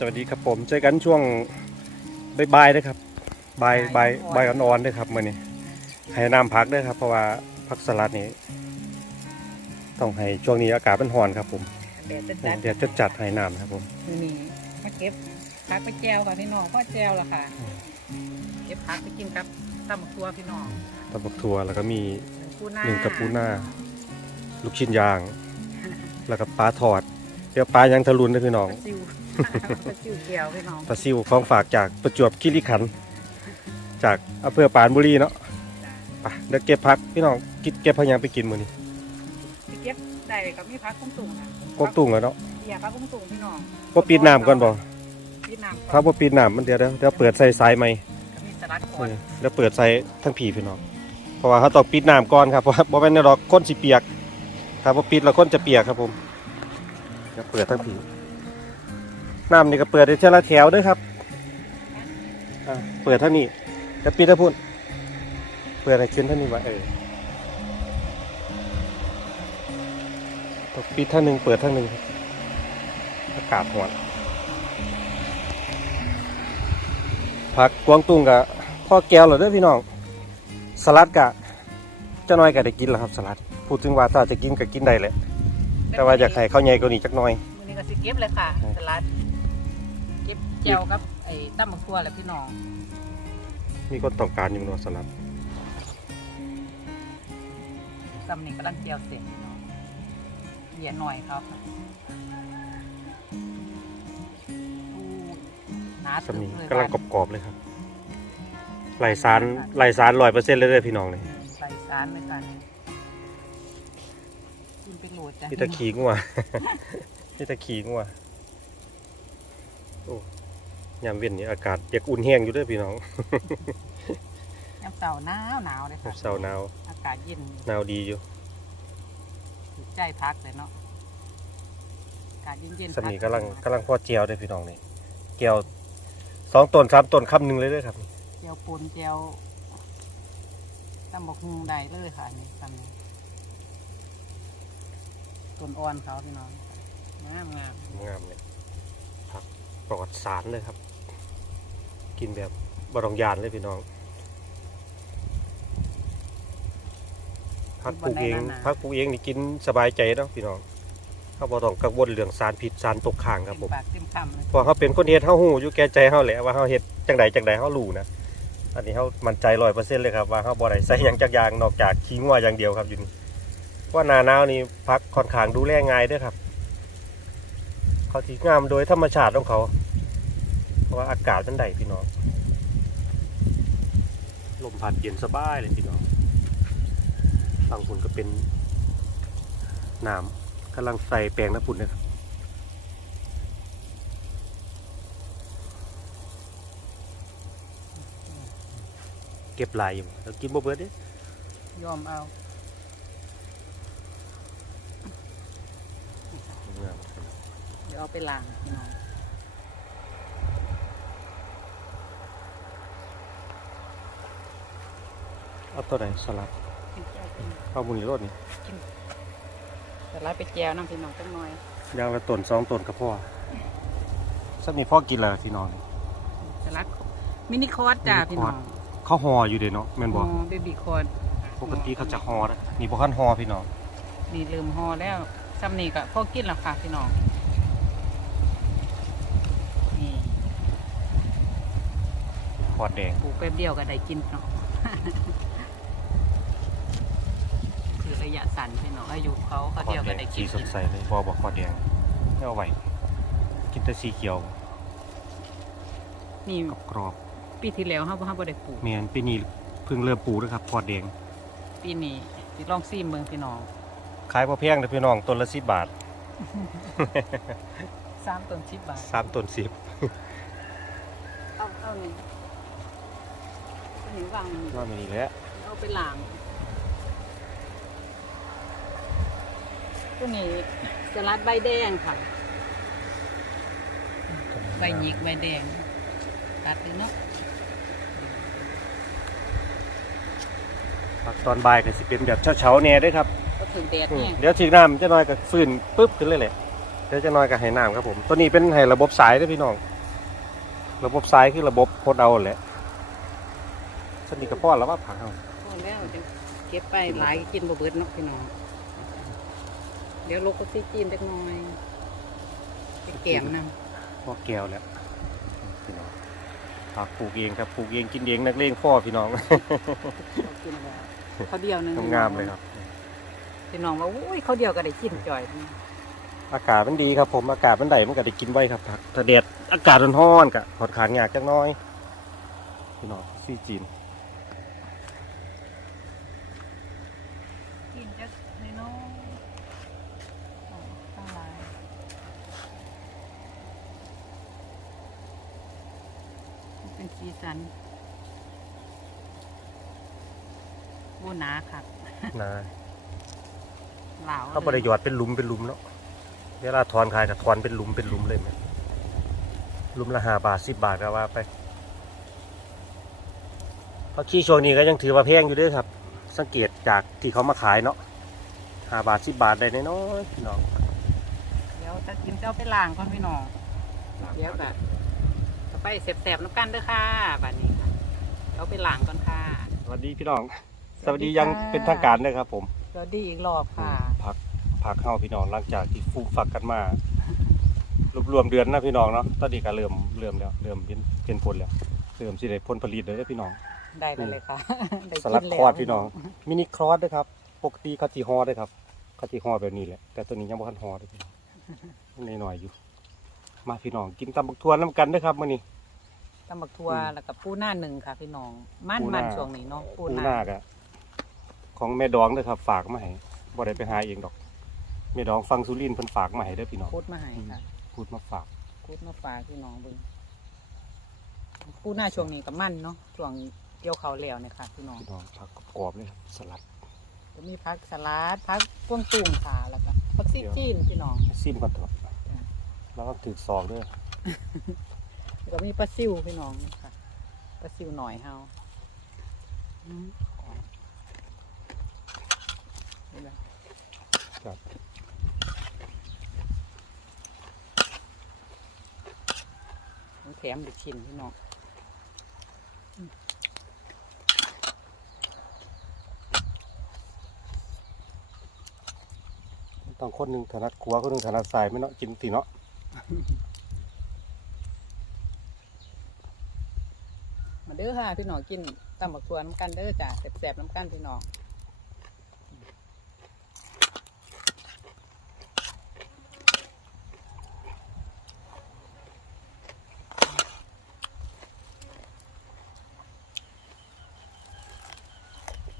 สวัสดีครับผมเจอกันช่วงบ่ายๆนะครับบ่ายบ่ายบ่ายอ่อนๆด้วยครับมื่อนี้ให้น้ำพักด้วยครับ เพราะว่าพักสลัดนี้ต้องให้ช่วงนี้อากาศมันร้อนครับ ผมเดี๋ยวจะจัดเดี๋ยวจะจัดให้น้ำครับผมมือนี้มาเก็บพักไปแจวค่ะพี่น้องพ่อแจวละค่ะอืมเก็บพักไปกินครับตำบักตัวพี่น้องตำบักทัวแล้วก็มีหนึ่งปูหน้าหนึ่งกับปูหน้า ลูกชิ้นย่าง แล้วก็ปลาทอดเดี๋ยวปลายังทะลุนเลยพี่น้อง ปลาซิวปลาซิวเกียวพี่น้องปลาซิวของฝากจากประจวบคีรีขันธ์จากอำเภอปรานบุรีเนาะไปเดี๋ยวเก็บพักพี่น้องกินเก็บพะยังไปกินมื้อนี้ไปเก็บได้ก็มีพักกุ้งตุ่งนะกกตุ้งแล้วเนาะเบียร์พักกุ้งตุ่งพี่น้องบ่ปิดน้ำก่อนบ่ปิดน้ำถ้าบ่ปิดน้ำมันเดี๋ยวเดี๋ยวเดี๋ยวเปิดใส่สายใหม่ก็มีสลัดก่เออนอเดี๋ยวเปิดใส่ทั้งผีพี่น้องเพราะว่าเขาต้องปิดน้ำก่อนครับเพราะว่าบ่แม่นดอกคนสิเปียกถ้าบ่ปิดแล้วคนจะเปียกครับผมเดี๋ยวเปิดทั้งผี น้ำนี่ก็เปิดได้เท่าละแถวด้วยครับเปิดเท่านี้จะปิดถ้าพุ่นเปิดให้ขึ้นเท่านี้ว้เออต้องปิดท่านึงเปิดท่านึงอากาศร้อนผักกวางตุ้งกับพ่อแก้วเหรอเด้อพี่น้องสลัดกะเจ้าน้อยก็ได้กินแล้วครับสลัด พูดถึงว่าถ้าจะกินก็กินได้แหละแต่ว่าอยากให้ข้าวใหญ่กว่านี้จักหน่อยมือนี้ก็สิเก็บเลยค่ะสลัด แจวกับไอ้ตำบักตัวแหละพี่น้องมีคนต้องการอยู่เนาะสลัดตำนี่กำลังเจียวเสร็จพี่น้องเหยียดหน่อยครับอู้หนาสำตึนีเลยกำลังบ้านกรอบๆเลยครับไหลสารไหลสารร้อยเปอร์เซ็นต์เลยเด้อพี่น้องเลยใส่สารเลยค่ะกินเป็นโหลดจ้ะ มีแตะขีงัว มีแตะขีงัวโอ้ ยามเว้นนี่อากาศอยากอุ่นแห้งอยู่เด้วยพี่น้องน้ำเสาหนาวหนาวเลยค่ะเช้าหนาวอากาศเย็นหนาวดีอยู่ถูกใจพักเลยเนาะอากาศเย็นเย็นๆสำนีพักำลังกำลังพอเจียวเด้อพี่น้องนี่เจียวสองต้นสามต้นคำหนึ่งเลยเด้อครับเจียวปูนเจียวตำบกฮุงได้เลยค่ะนี่ตำนี้ต้นอ่อนเขาพี่น้องงามงามงามเลยผักปลอดสารเลยครับ กินแบบบรองยานเลยพี่น้องพักปลูกเองพักปลูกเองนี่กินสบายใจเนาะพี่น้องเขาบ่ต้องกังวลเรื่องสารผิดสารตกค้างครับเต็ผมมปากเต็มคำเลยเพราะเขาเป็นคนเฮ็ดเฮาฮู้อยู่แก่ใจเฮาแหละว่าเฮาเฮ็ดจังใดจังใดเฮารู้นะอันนี้เฮามั่นใจ100%เลยครับว่าเฮาบ่ได้ใส่หยังจักอย่างนอกจากขี้งัวอย่างเดียวครับอยู่นี่ว่าหน้าหนาวนี่พักค่อนข้างดูแลง่ายเด้อครับ เขาที่งามโดยธรรมชาติของเขา เพราะว่าอากาศมันได้พี่น้อง ลมพัดเย็นสบายเลยพี่น้องฝั่งฝุ่นก็เป็นน้ำกำลังใส่แปลงน้ำฝุ่นนะครับเก็บลายอยู่แล้วกินบ่เบิดเด้ยอมเอางามครับเดี๋ยวเอาไปล้างพี่น้อง เอาตัวไหนสลัดเอาบุญรถนี่แต่ละไปแจวน้ำพี่น้องจังหน่อยยางละต้นสองต้นกับพ่อสักนี่พ่อกินแล้วพี่น้องสลัดมินิคอร์สจ้ามินิคอร์สพี่น้องเขาห่ออยู่เด้เนาะแม่นบ่เบบี้คอร์สปกติเขาจะห่อนะนี่บ่คันห่อพี่น้องนี่ลืมห่อแล้วซ้ำนี่ก็พอกินแล้วค่ะพี่น้องนี่ขอดแดงปลูกแป๊บเดียวก็ได้กินเนาะคือ ระยะสั้นพี่น้องอายุเขาเขาขอเดียวดแดก็งได้กิสีนสดใสเลยบ่บอกขอดแดงไม่เอาไว้กินแต่สีเขียวนี่กรอบปีที่แล้วเขาบ่เขาบ่ได้ปลูกๆเมียนปีนี้เพิ่งเริ่มปลูกนะครับขอดแดงปีนี้สิลองซีมเบิ่งพี่น้องขายบ่แพงเด้อพี่น้องต้นละ10บาทสามต้นสิบบาทสามต้น10เอาเอานี่เอานี่วางนี่ว่ามีนี่แหละเอาไปล้าง ตัวนี้สลัดใบแดงค่ะ ใบหยิกใบแดง ตัดเลยเนาะผักตอนบ่ายก็สิเป็นแบบเช้าๆแน่เด้อครับก็ถึงแดดอืมเนี่ยเดี๋ยวถึงน้ำจะน้อยก็ฟื้นปึ๊บขึ้นเลยแหละเดี๋ยวจะน้อยกับไหน้ำครับผม ตัวนี้เป็นไหระบบสายเด้วยพี่น้อง ระบบสายคือระบบโคดเอาแหละสนิทกับพ่อแล้วว่าผักเอาพอแล้วจะเก็บไปหลายกินบ่เบิดเนาะพี่น้อง เดี๋ยวลกก็ซีจีนเล็กน้อยไปแกงนำพ่อแก้วแล้วพี่น้องผักปลูกเองครับปลูกเองกินเองนักเลงพ่อพี่น้องเอากินแล้วเขาวเดียวหนึงงามๆเลยครับ พี่น้องว่าอุ้ยเขาวเดียวก็ได้กินจ่อยอากาศมันดีครับ ผมอากาศมันได้มันก็ได้กินไว้ครับผักถ้าแดดอากาศร้อนๆก็ถอดขางยากจักหน้อยพี่น้องซี่จีนกินจักน้อยตั้งหลายเป็นสีสันบูหนาค่ะ นะ เหลาเขาบริยอดเป็นหลุมเป็นหลุมเนาะเวลาถอนขายก็ถอนเป็นหลุมเป็นหลุมเลยไหมหลุมละห้าบาทสิบบาทก็ว่าไปเพราะขี้ช่วงนี้ก็ยังถือว่าแพงอยู่เด้วยครับ สังเกตจากที่เขามาขายเนาะห้าบาทสิบบาทได้น้อยๆพี่น้องเดี๋ยวจะกินเจ้าไปล้างก่อนพี่น้องเดี๋ยวแบบจะไปแสบๆน้ำกันเด้อค่ะบัดนี้ค่ะเดี๋ยวไปล้างก่อนค่ะสวัสดีพี่น้อง สวัสดียังเป็นทางการเลยครับผม สวัสดีอีกรอบค่ะ พักพักเข้าพี่น้องหลังจากที่ฟูมฝักกันมารวบรวมเดือนนะพี่น้องเนาะตอนนี้ก็เริ่มเริ่มแล้วเริ่มเป็นเป็นผลแล้วเริ่มสิได้ผลผลิตเลยเด้อพี่น้อง ได้แล้วเลยค่ะได้สลัดกินแวคอร์ดพี่น้องมินิครอสด้วยครับปกติเขาจีฮอด้วยครับเขาจีฮอแบบนี้แหละแต่ตัวนี้ยังบ่ทันฮอด้วยพี่น้องในหน่อยๆอยู่ มาพี่น้องกินตำบักทวนน้ำกันด้วยครับมื้อนี้ ตำบักทัวอืม แล้วก็ปูหน้าหนึ่งค่ะพี่น้อง มันปูหมัน้านช่วงนี้เนาะปูปูหน้านากอะของแม่ดองด้วยครับ ฝากมาให้บ่ได้ไปหาเองดอก แม่ดองฟังสุรินทร์เพิ่นฝากมาให้เด้อพี่น้องพูดมาให้ค่ะพูดมาฝากพูดมาฝากพี่น้องเบิ่งปูหน้าช่วงนี้กับมันเนาะช่วงเกี่ยวเขาวแล้วเนี่ยค่ะพี่น้องพี่น้องผักกรอบๆเลยครับสลัดจะมีพักสลัดพักกวางตุ้งค่ะแล้วก็พักซีจีนพี่น้อง ซิมก่อนเถอะจ้ะ แล้วก็ถือซองด้วยแล้วก็มีปลาซิวพี่น้องค่ะปลาซิวหน่อยเฮาอืมอ๋อเห็นไหม ครับ มัน แถมเด็กชิ้นพี่น้องต้องคนหนึ่งถนัดขวาคนหนึ่งถนัดซ้ายไม่เนาะกินตีเนาะมาเด้อค่ะพี่น้องกินตำบักตัวน้ำกันเด้อจ้ะแสบๆน้ำกันพี่น้อง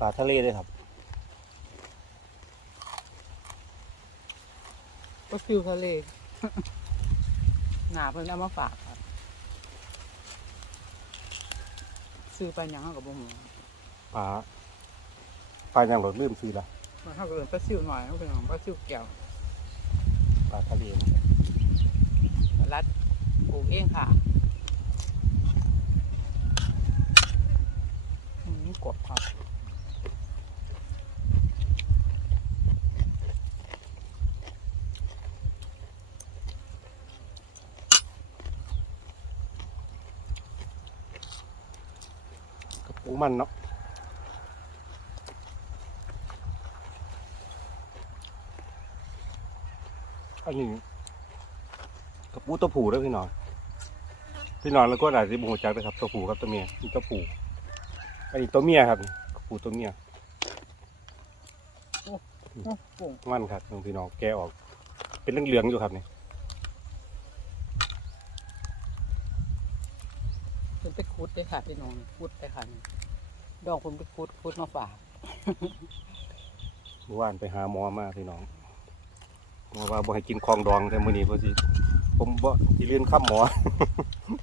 าทะเลเลยครับ ก็ฟิวทะเล หนาเพิ่นเอามาฝากครับซื้อไปหยังเฮากับบ่ฮู้ปลาปลาอย่างหลดลืมซื้อละมันเฮาก็เอิ้นปลาซิวหน่อยเฮาเป็นของปลาซิวแก้วปลาทะเลรัดปลูกเองค่ะอืมกดครับ มันเนาะอันนี้กับปูตัวผูด้วยพี่น้องพี่น้องแล้วก็อาจจะบ่งจักด้วยครับตัวผูกับตัวเมียนี่ตัวผูอันนี้ตัวเมียครับกับปูตัวเมียมันครับน้องพี่น้องแกออก เป็นเหลืองๆอยู่ครับเนี่ยเพิ่นไปคุดเลยค่ะพี่น้องคุดไปค่ะ ดอกเพิ่นไปคุดคุดมาฝากเมื่อวานไปหาหมอมาพี่น้องหมอว่าบ่ให้กินของดองแต่มื้อนี้เพราะสิผมบ่สิเรียนข้ามหมอ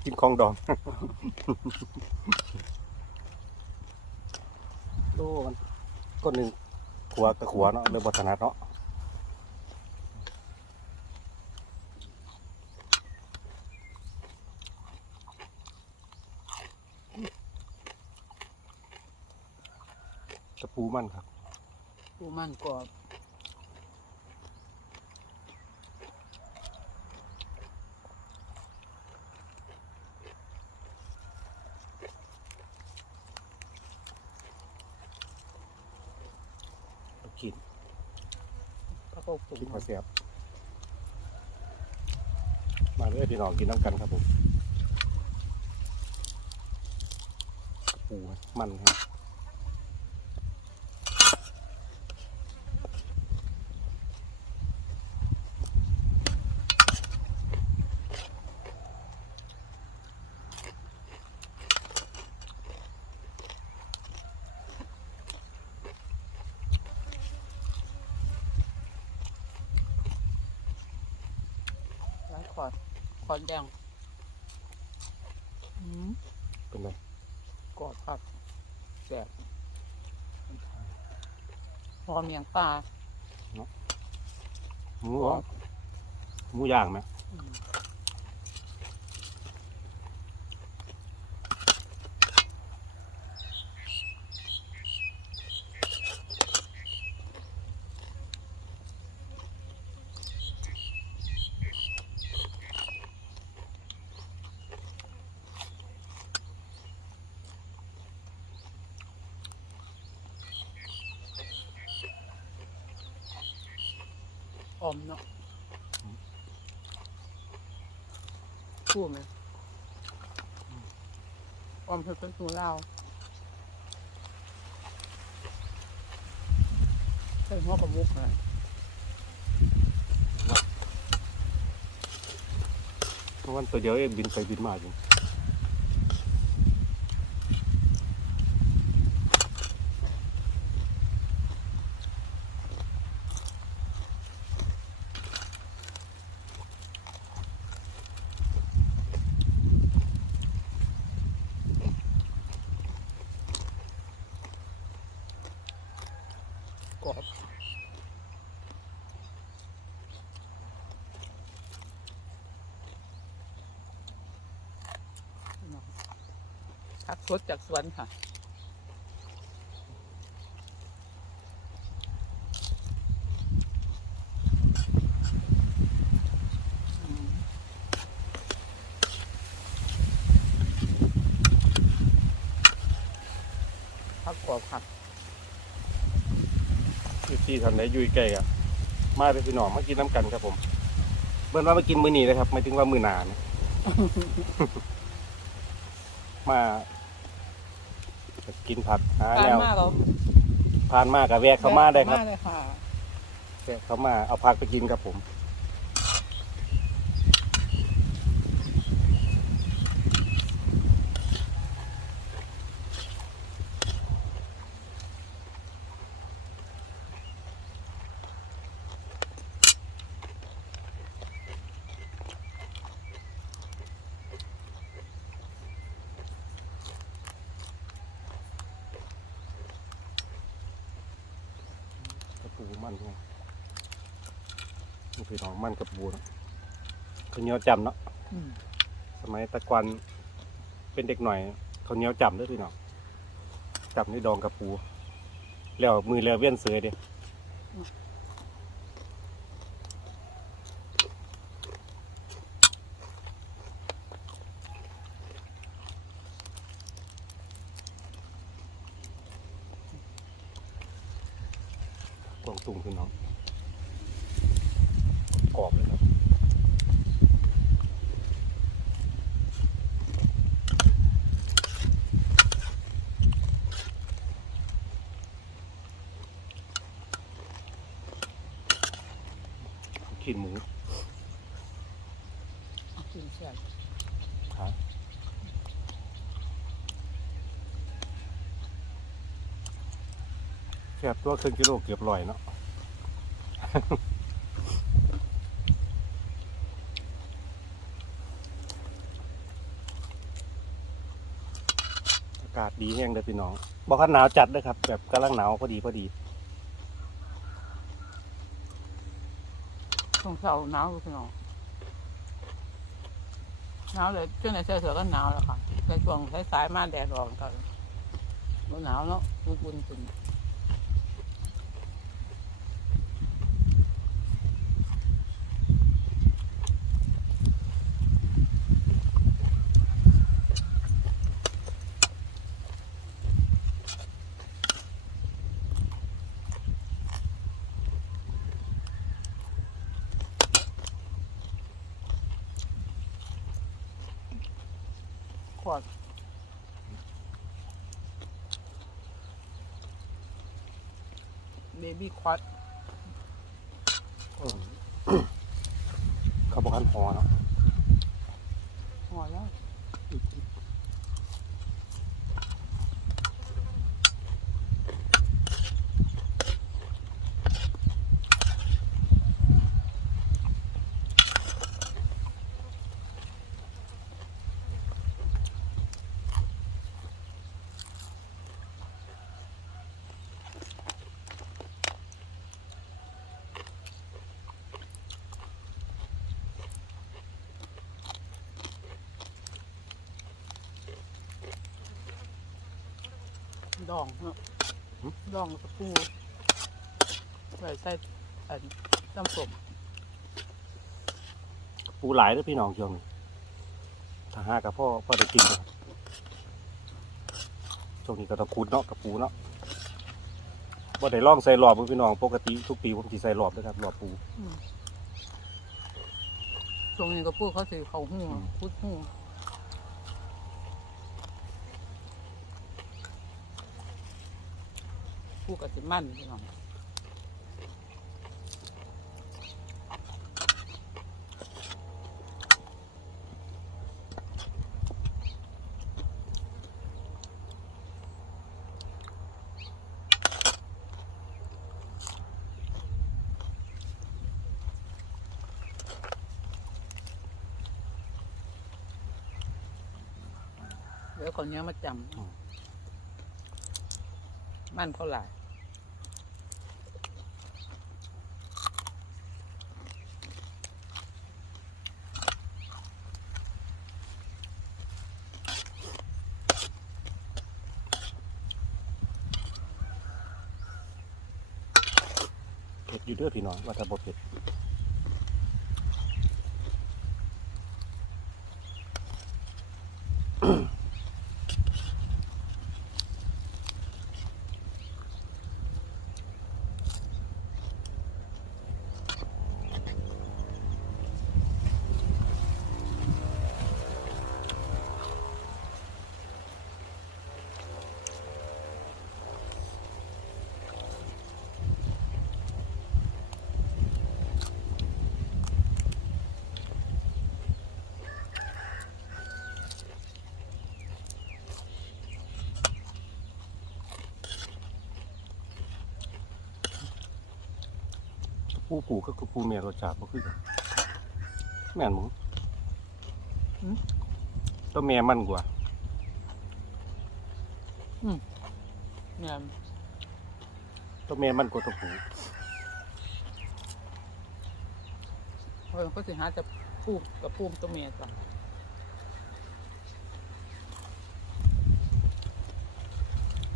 กินของดองโอ้มันคนหนึ่งขัวกับขัวเนาะเลยบ่ถนัดเนาะ ปูมันครับ ปูมันกรอบกินข้าวกคิดมาเสียบมาเลยพี่น้อกินน้ำกันครับผมปูมันครับ อดแดงอืมเป็นไงกอดผักแซ่บพอเมียงปลาหมูเหรอหมูย่างไหมอืม ออมเนาะพูดไหมออมเพื่อ เป็นตัวเราใส่หัวกับมุกเลยเพราะวันตัวเดียวเองบินไปบินมาจริงกรอบผัก สดจากสวนค่ะอืมผักกรอบค่ะอยู่ที่ทันไหนอยู่ใกล้กันมาเป็นพี่น้องมากินน้ำกันครับผมเบิ่นว่ามากินมื้อนี้นะครับไม่ถึงว่ามื้อหนานะ มา กินผักหาทานแล้วมากเหรอผ่านมากกับแวะเข้ามาได้ครับ มากเลยค่ะ แวะเข้ามาเอาผักไปกินครับผม ปูมันไงนี่พี่น้องมันกระปูเนาะข้าวเหนียวจำเนาะอืมสมัยตะกวันเป็นเด็กหน่อยข้าวเหนียวจำเด้วยพี่น้องจำในดองกระปู แล้วมือแล้วเวียนเสือเดียกวางตุงพี่น้องกรอบเลยครับ ขีดหมูเอากินแซ่บครับแคบตัวครึ่งกิโลเกือบลอยเนาะ อากาศดีแห้งเลยพี่น้องบอกว่าหนาวจัดเลยครับ แบบกำลังหนาวพอดีพอดี ช่วงเช้าหนาวพี่น้องหนาวเลยช่วงไหนเสื้อเสือก็หนาวแล้วค่ะในช่วงสายๆมาแดดออกก็หนาวเนาะอุ่นๆ บี้ควัด เขาบอกคันพอเนาะ องเนาะดองกับปูใส่ใส่อันน้ำส้มปูหลายเด้อพี่น้องช่วงนี้ถ้าหากับพ่อพ่อได้กินครับช่วงนี้ก็ต้องคูดเนาะกับปูเนาะบ่ได้ลองใส่หลอบเด้อพี่น้องปกติทุกปีผมสิใส่หลอบเด้อครับหลอบปู ช่วงนี้ก็ปูเขาสิเขาหูอืมคุดหู ปูกับสิมันพี่น้องเดี๋ยวคนนี้มาจำมันเขาหล ผ็ดอยู่เด้อพี่น้องว่าถ้าบ่เผ็ด ปูปูก็คือปูแม่รสชาติบ่คือกันแม่นหมูตัวแม่มันกว่าเนี่ยตัวแม่มันกว่าตัวปูเพิ่นเขาสิหาจะปูกับปูมตัวเมียจ้ะ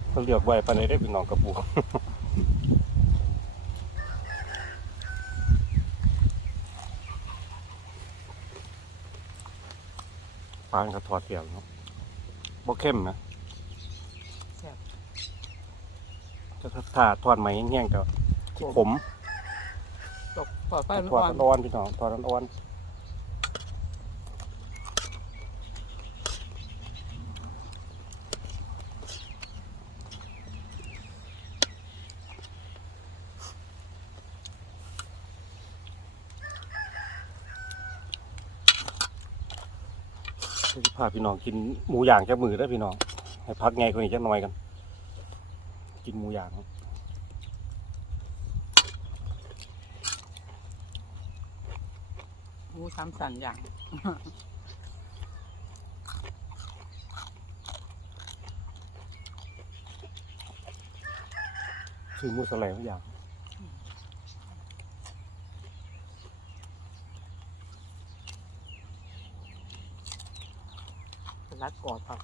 เขาเลือกไว้ปานใดได้พี่น้องกับปู ปานก็ทอดเปรี้ยวเนาะบ่เข้มนะแซ่บถ้าถ้าทอดใหม่แห้งๆก็สิขม ตกปลอดไฟทอดร้อนร้อนๆพี่น้องทอดร้อนๆาพี่น้องกินหมูย่างจากมือได้อพี่น้อง ให้พักไงคนนี้จักหน่อยกัน กินหมูย่างหมูสามสันอย่างคือหมูสแลงทุกอย่าง สลัดกรอบครับ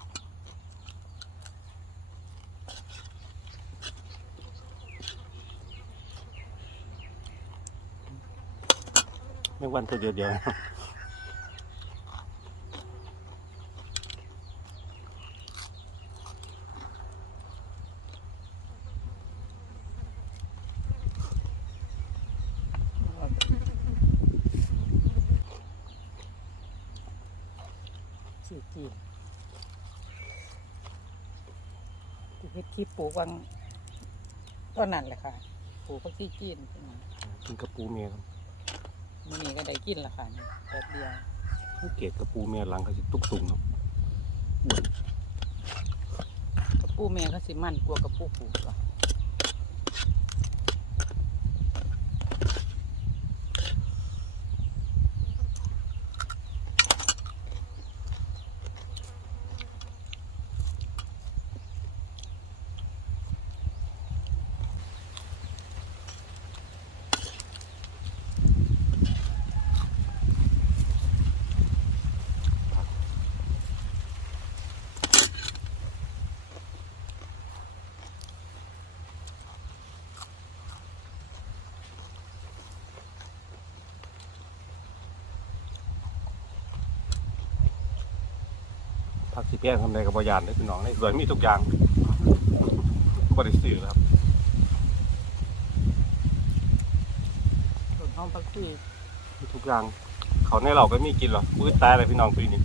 ไม่วันตัวเดียวเดียว สีจีน ที่เฮ็ดคลิปปลู กวังต้นนั่นแหละค่ะปลูกผักชีจีนพี่น้องกินกระปูเมียครับมื้อนี้ก็ได้กินและค่ะนี่แป๊บเดียวเกตกระปูเมียหลังก็สิตุกตุงเนาะอ้วนกระปูแม่ก็สิมันกลัวากระปูปลูกว่ะ ผั กสีแป้งทำในกับบยานได้พี่น้องในสวนมีทุกอย่างบริสุทธิ์ครับต้นหอมผักชีมีทุกอย่าง เขาในเราก็มีกินหรอมืดตายเลยพี่น้องปีนี้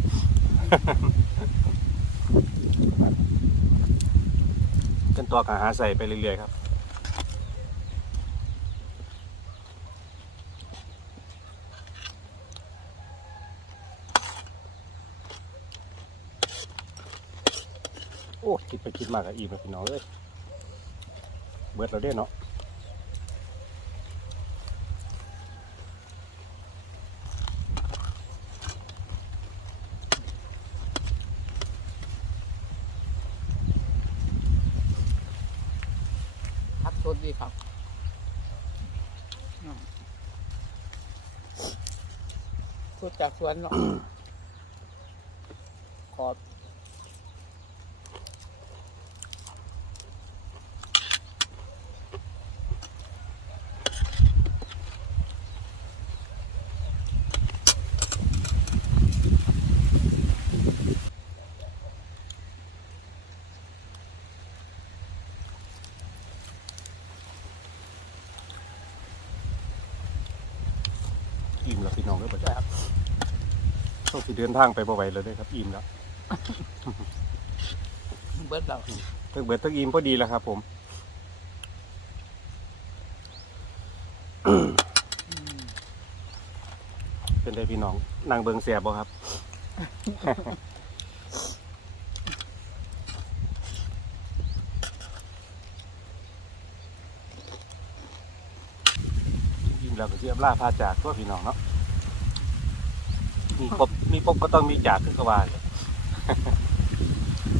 กันตัวกหาใส่ไปเรื่อยๆครับ โอ้คิดไปคิด มากกับอีมเลยพี่น้องเอ้ยเบิดเราได้เนาะผักสดดีครับอืมสดจากสวนเนาะขอบ อิ่มแล้วพี่น้องเอ้ยบัดนี้ ครับ ต้อง สิเดินทางไปบ่ไหวเลยเด้อครับอิ่มแล้วเบิดเราเพิ่งเบิดเพิ่งอิ่มพอดีแล้วครับผมอืมเป็นได้พี่น้องนางเบิงเสียบ่ครับ อิ่มแล้วก็เสียบล่าพาจากตัวพี่น้องเนาะ มีครบมีปกก็ต้องมีจากขึ้นกว่าเลย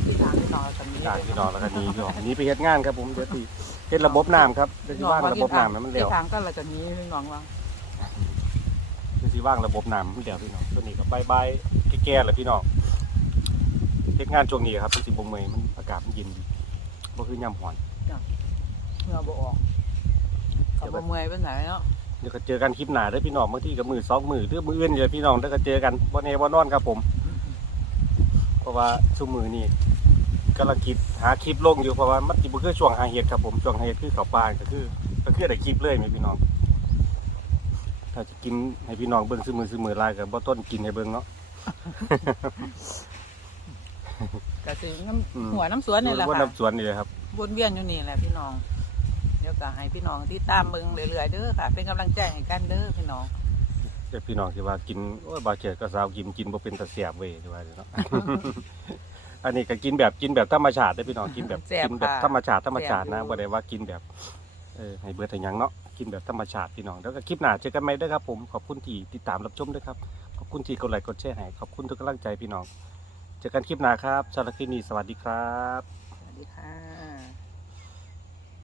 ที่ทางที่นอนกันนี้จากพี่น้องแล้วก็หนี้พี่น้องหนี้ไปเฮ็ดงานครับผมเดี๋ยวสิเฮ็ดระบบน้ำครับเดี๋ยวสิว่างระบบน้ำให้มันเร็วที่ทางก็เราจะนี้พี่น้องว่าคือสิว่างระบบน้ำเดี๋ยวพี่น้องตัวนี้ก็บายบายแก่ๆแหละพี่น้องเฮ็ดงานช่วงนี้ครับมันสิบ่เมื่อยมันอากาศมันเย็นดีบ่คือยามร้อนเมื่อบ่ออกเขาบ่เมื่อยเป็นไหนเนาะ เดี๋ยวก็เจอกันคลิปหน้าเด้อพี่น้องบางทีก็มือสองมือหรือมืออื่นเดี๋ยวพี่น้องเดี๋ยวก็เจอกันบ่แน่บ่นอนครับผม เพราะว่าซุมือนี่กำลังคิดหาคลิปลงอยู่เพราะว่ามันสิบ่คือช่วงหาเห็ดครับผมช่วงหาเห็ดคือเข้าป่าก็คือ ก็คือได้คลิปเลยแม่พี่น้อง ถ้าจะกินให้พี่น้องเบิ่งซื้อมือซื้อมือหลายก็บ่ต้นกินให้เบิ่งเนาะ ก็สิน้อืมำหัวน้ำสวนนี่แหละว่าค่ะน้ำสวนนี่เลยครับ วนเวียนอยู่นี่แหละพี่น้อง เดี๋ยวก็ให้พี่น้องที่ตามเบิ่งเรื่อยๆเด้อค่ะ เป็นกำลังใจให้กันเด้อพี่น้องเดี๋ยวพี่น้องสิว่ากินโอ้ยบาเกียก็สาวกินกินบ่เป็นตะเสียบเว้ยว่าเนาะ อันนี้ก็กินแบบกินแบบธรรมชาติได้อพี่น้องกินแบบแซ่บกินแบบค่ะธรรมชาติธรรมชาตินะแซ่บอยู่ บ่ได้ว่ากินแบบเออให้เบิดให้หยังเนาะกินแบบธรรมชาติพี่น้องแล้วก็คลิปหน้าเจอกันใหม่เด้อครับผมขอบคุณที่ติดตามรับชมด้วยครับขอบคุณที่กดไลค์กดแชร์ให้ขอบคุณทุกกำลังใจพี่น้องเจอกันคลิปหน้าครับสำหรับคลิปนี้สวัสดีครับ สวัสดีค่ะ